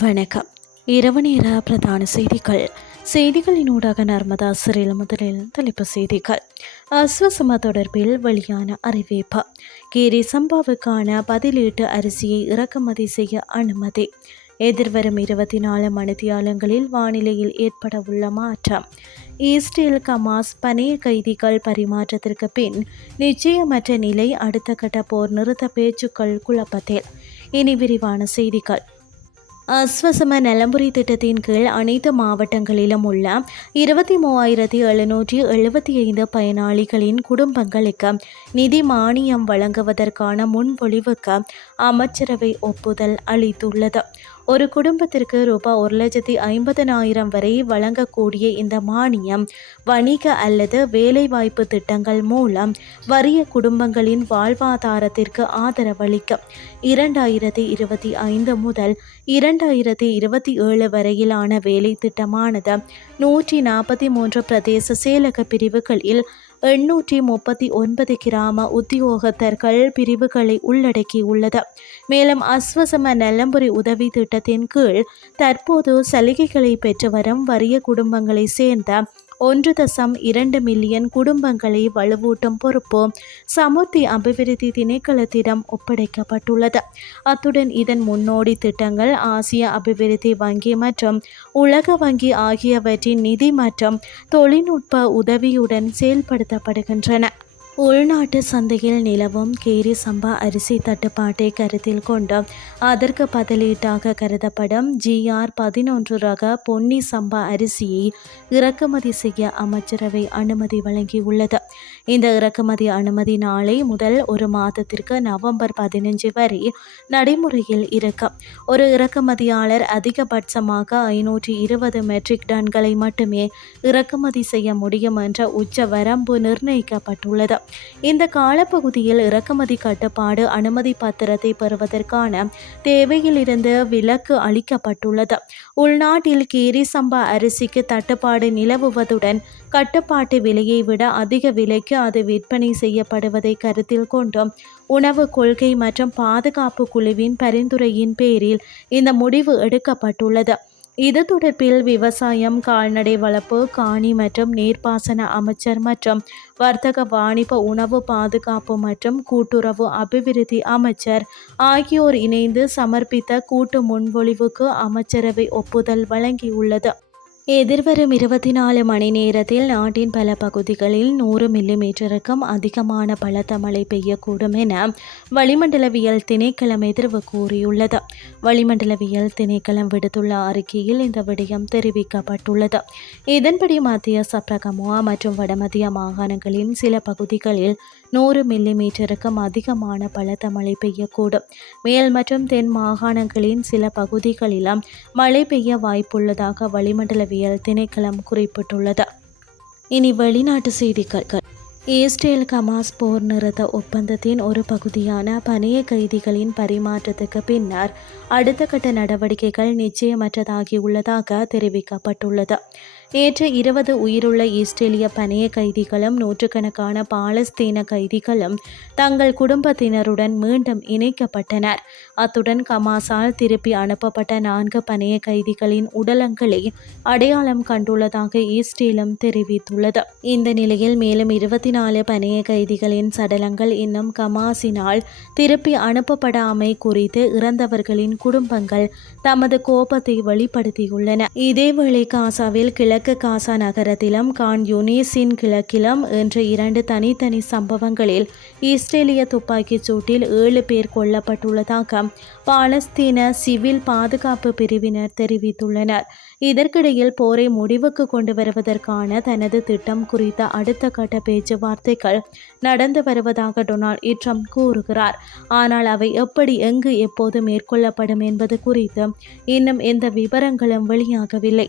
வணக்கம். இரவு நேர பிரதான செய்திகள். செய்திகளின் ஊடாக நர்மதா சிறையில் முதலில் தலைப்பு செய்திகள். அஸ்வசம தொடர்பில் வெளியான அறிவிப்பு. கீரி சம்பாவுக்கான பதிலீட்டு அரிசியை இறக்குமதி செய்ய அனுமதி. எதிர்வரும் இருபத்தி நாலு மணித்தியாலங்களில் வானிலையில் ஏற்பட உள்ள மாற்றம். ஈஸ்டில் கமாஸ் பனைய கைதிகள் பரிமாற்றத்திற்கு பின் நிச்சயமற்ற நிலை அடுத்த கட்ட போர் நிறுத்த பேச்சுக்கள் குழப்பத்தில். இனி விரிவான செய்திகள். அஸ்வசம நலம்புரி திட்டத்தின் கீழ் அனைத்து மாவட்டங்களிலும் உள்ள இருபத்தி மூவாயிரத்தி எழுநூற்றி எழுபத்தி ஐந்து பயனாளிகளின் குடும்பங்களுக்கு நிதி மானியம் வழங்குவதற்கான முன்மொழிவுக்கு அமைச்சரவை ஒப்புதல் அளித்துள்ளது. ஒரு குடும்பத்திற்கு ரூபாய் ஒரு லட்சத்தி ஐம்பதனாயிரம் வரை வழங்கக்கூடிய இந்த மானியம் வணிக அல்லது வேலைவாய்ப்பு திட்டங்கள் மூலம் வறிய குடும்பங்களின் வாழ்வாதாரத்திற்கு ஆதரவளிக்கும். இரண்டாயிரத்தி இருபத்தி ஐந்து முதல் இரண்டாயிரத்தி இருபத்தி ஏழு வரையிலான வேலை திட்டமானது நூற்றி நாற்பத்தி மூன்று பிரதேச செயலக பிரிவுகளில் எண்ணூற்றி முப்பத்தி ஒன்பது கிராம உத்தியோகத்தர்கள் பிரிவுகளை உள்ளடக்கியுள்ளது. மேலும் அஸ்வசம நலம்புரி உதவி திட்டத்தின் கீழ் தற்போது சலுகைகளை பெற்று வரும் வறிய குடும்பங்களை சேர்ந்த ஒன்று தசம் இரண்டு மில்லியன் குடும்பங்களை வலுவூட்டும் பொறுப்பு சமுர்த்தி அபிவிருத்தி திணைக்களத்திடம் ஒப்படைக்கப்பட்டுள்ளது. அத்துடன் இதன் முன்னோடி திட்டங்கள் ஆசிய அபிவிருத்தி வங்கி மற்றும் உலக வங்கி ஆகியவற்றின் நிதி மற்றும் தொழில்நுட்ப உதவியுடன் செயல்படுத்தப்படுகின்றன. உள்நாட்டு சந்தையில் நிலவும் கேரி சம்பா அரிசி தட்டுப்பாட்டை கருத்தில் கொண்டு அதற்கு பதிலீட்டாக கருதப்படும் ஜிஆர் பதினொன்று ரக பொன்னி சம்பா அரிசியை இறக்குமதி செய்ய அமைச்சரவை அனுமதி வழங்கியுள்ளது. இந்த இறக்குமதி அனுமதி நாளை முதல் ஒரு மாதத்திற்கு நவம்பர் பதினஞ்சு வரை நடைமுறையில் இருக்கும் ஒரு இறக்குமதியாளர் அதிகபட்சமாக ஐநூற்றி இருபது மெட்ரிக் டன்களை மட்டுமே இறக்குமதி செய்ய முடியும் என்ற உச்ச வரம்பு நிர்ணயிக்கப்பட்டுள்ளது. இந்த காலப்பகுதியில் இறக்குமதி கட்டுப்பாடு அனுமதி பத்திரத்தை பெறுவதற்கான தேவையிலிருந்து விலக்கு அளிக்கப்பட்டுள்ளது. உள்நாட்டில் கீரி சம்பா அரிசிக்கு தட்டுப்பாடு நிலவுவதுடன் கட்டுப்பாட்டு விலையை விட அதிக விலைக்கு அது விற்பனை செய்யப்படுவதை கருத்தில் கொண்டும் உணவு கொள்கை மற்றும் பாதுகாப்பு குழுவின் பரிந்துரையின் பேரில் இந்த முடிவு எடுக்கப்பட்டுள்ளது. இது தொடர்பில் விவசாயம் கால்நடை வளர்ப்பு காணி மற்றும் நீர்ப்பாசன அமைச்சர் மற்றும் வர்த்தக வாணிப உணவு பாதுகாப்பு மற்றும் கூட்டுறவு அபிவிருத்தி அமைச்சர் ஆகியோர் இணைந்து சமர்ப்பித்த கூட்டு முன்மொழிவுக்கு அமைச்சரவை ஒப்புதல் வழங்கியுள்ளது. எதிர்வரும் இருபத்தி நாலு மணி நேரத்தில் நாட்டின் பல பகுதிகளில் நூறு மில்லிமீட்டருக்கும் அதிகமான பலத்த மழை பெய்யக்கூடும் என வளிமண்டலவியல் திணைக்களம் எதிர்வு கூறியுள்ளது. வளிமண்டலவியல் திணைக்களம் விடுத்துள்ள அறிக்கையில் இந்த விடயம் தெரிவிக்கப்பட்டுள்ளது. இதன்படி மத்திய சப்ரகமுவா மற்றும் வடமத்திய மாகாணங்களின் சில பகுதிகளில் நூறு மில்லிமீட்டருக்கும் அதிகமான பலத்த மழை பெய்யக்கூடும். மேல் மற்றும் தென் மாகாணங்களின் சில பகுதிகளிலும் மழை பெய்ய வாய்ப்புள்ளதாக வளிமண்டலவியல் திணைக்களம் குறிப்பிட்டுள்ளது. இனி வெளிநாட்டு செய்திகள். இஸ்ரேல் கமாஸ் போர் நிறுத்த ஒப்பந்தத்தின் ஒரு பகுதியான பணைய கைதிகளின் பரிமாற்றத்துக்கு பின்னர் அடுத்த கட்ட நடவடிக்கைகள் நிச்சயமற்றதாகியுள்ளதாக தெரிவிக்கப்பட்டுள்ளது. நேற்று இருபது உயிருள்ள இஸ்ரேலிய பணைய கைதிகளும் நூற்றுக்கணக்கான பாலஸ்தீன கைதிகளும் தங்கள் குடும்பத்தினருடன் மீண்டும் இணைக்கப்பட்டனர். அத்துடன் கமாசால் திருப்பி அனுப்பப்பட்ட நான்கு பணைய கைதிகளின் உடலங்களை அடையாளம் கண்டுள்ளதாக இஸ்ரேலும் தெரிவித்துள்ளது. இந்த நிலையில் மேலும் இருபத்தி நாலு பணைய கைதிகளின் சடலங்கள் இன்னும் கமாசினால் திருப்பி அனுப்பப்படாமை குறித்து இறந்தவர்களின் குடும்பங்கள் தமது கோபத்தை வெளிப்படுத்தியுள்ளன. இதேவேளை காசாவில் கிழக்கு கிழக்கு காசா நகரத்திலும் கான் யுனீஸின் கிழக்கிலும் என்ற இரண்டு தனித்தனி சம்பவங்களில் இஸ்ரேலிய துப்பாக்கிச் சூட்டில் ஏழு பேர் கொல்லப்பட்டுள்ளதாக பாலஸ்தீன சிவில் பாதுகாப்பு பிரிவினர் தெரிவித்துள்ளனர். இதற்கிடையில் போரை முடிவுக்கு கொண்டு வருவதற்கான தனது திட்டம் குறித்த அடுத்த கட்ட பேச்சுவார்த்தைகள் நடந்து வருவதாக டொனால்ட் ட்ரம்ப் கூறுகிறார். ஆனால் அவை எப்படி எங்கு எப்போது மேற்கொள்ளப்படும் என்பது குறித்து இன்னும் எந்த விவரங்களும் வெளியாகவில்லை.